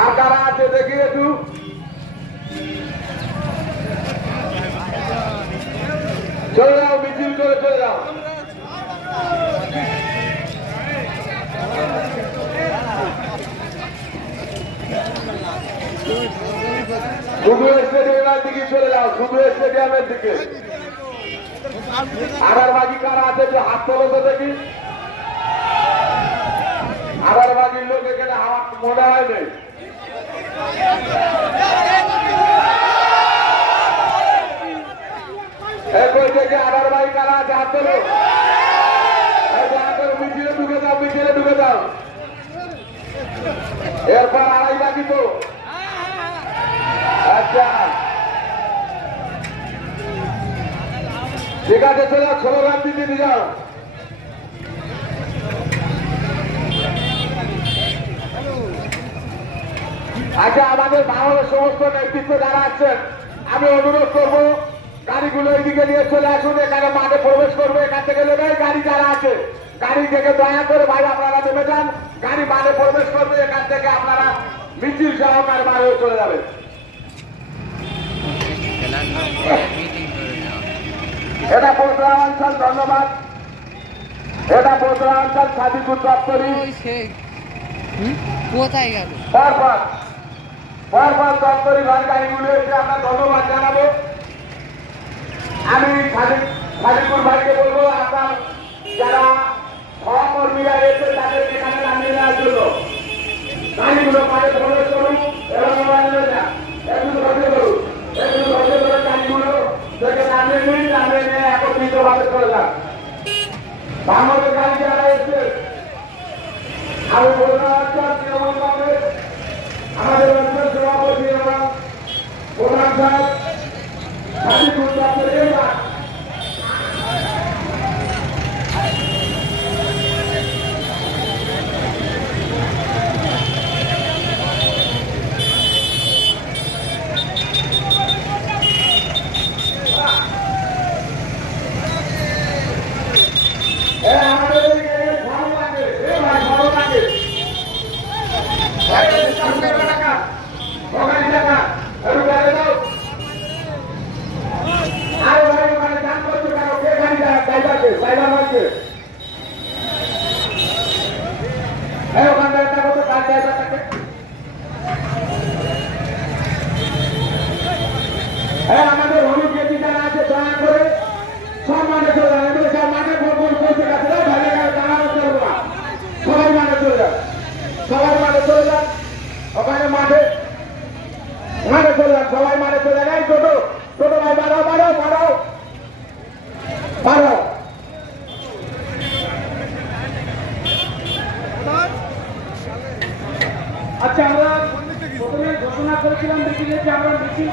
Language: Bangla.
আর কারা আছে দেখি একটু। চলে যাও, মিছিল করে চলে যাও। শুধু স্টেডিয়ামের দিকে চলে যাও, শুধু স্টেডিয়ামের দিকে। আগারবাজি কারা আছে একটু হাত তোলো তো দেখি। আগারবাজির লোক এখানে হাত মনে হয় নেই। এরপর থেকে আগারবাজি কারা আছে হাত তোলো। মিছিলে ঢুকে যাও, মিছিলে ঢুকে যাও। এরপর আড়াই বাকি তো। আচ্ছা ঠিক আছে, চলো স্লোগান দিতে যাও। আচ্ছা আমাদের বাংলাদেশ সমস্ত নেতৃত্ব যারা আছেন, আমি অনুরোধ করবো গাড়িগুলো এইদিকে নিয়ে চলে আসুন, এখানে মাঠে প্রবেশ করবো। এখান থেকে নেবে গাড়ি যারা আছে, গাড়ি থেকে দয়া করে ভাই আপনারা নেমে যান, গাড়ি মাঠে প্রবেশ করবে। এখান থেকে আপনারা মিছিল সহকারে বাইরে চলে যাবেন। এটা পোতরা অঞ্চল, ধন্যবাদ। এটা পোতরা অঞ্চল সাদিকুর দপ্তরি। কোথায় গেল? পরপর দপ্তরি ঘর গাড়িগুলো এসে আমরা ধন্যবাদ জানাবো। আমি সাদিকুর ভাইকে বলবো আপনার যারা সহকর্মীরা এসে তাদের এখানে নামিয়ে নেওয়ার জন্য গাড়িগুলো মাঠে প্রবেশ করুন এবং একটু ধৈর্য করুন, একটু ধৈর্য করে গাড়িগুলো থেকে নামিয়ে নিন, নামিয়ে নিয়ে একত্রিতভাবে চলে যান। বাংলাদেশ গাড়ি যারা এসে আমি বলতে পারছি তৃণমূল কংগ্রেস আমাদের অঞ্চল সভাপতি এবং প্রধান সাহেব সাদিকুর দপ্তরি। আমাদের হলুদ গেছি যারা আছে দয়া করে সব মাঠে চলে যান, সব মাঠে পৌঁছে গেছে, সবাই মাঠে চলে যান, সবাই মাঠে চলে যান, ওখানে মাঠে চলে যান, সবাই মাঠে চলে যান। ছোট ছোট ভাই বাড়াও বাড়াও বাড়াও বাড়াও। আচ্ছা আমরা প্রথমে ঘোষণা করেছিলাম যে আমরা মিছিল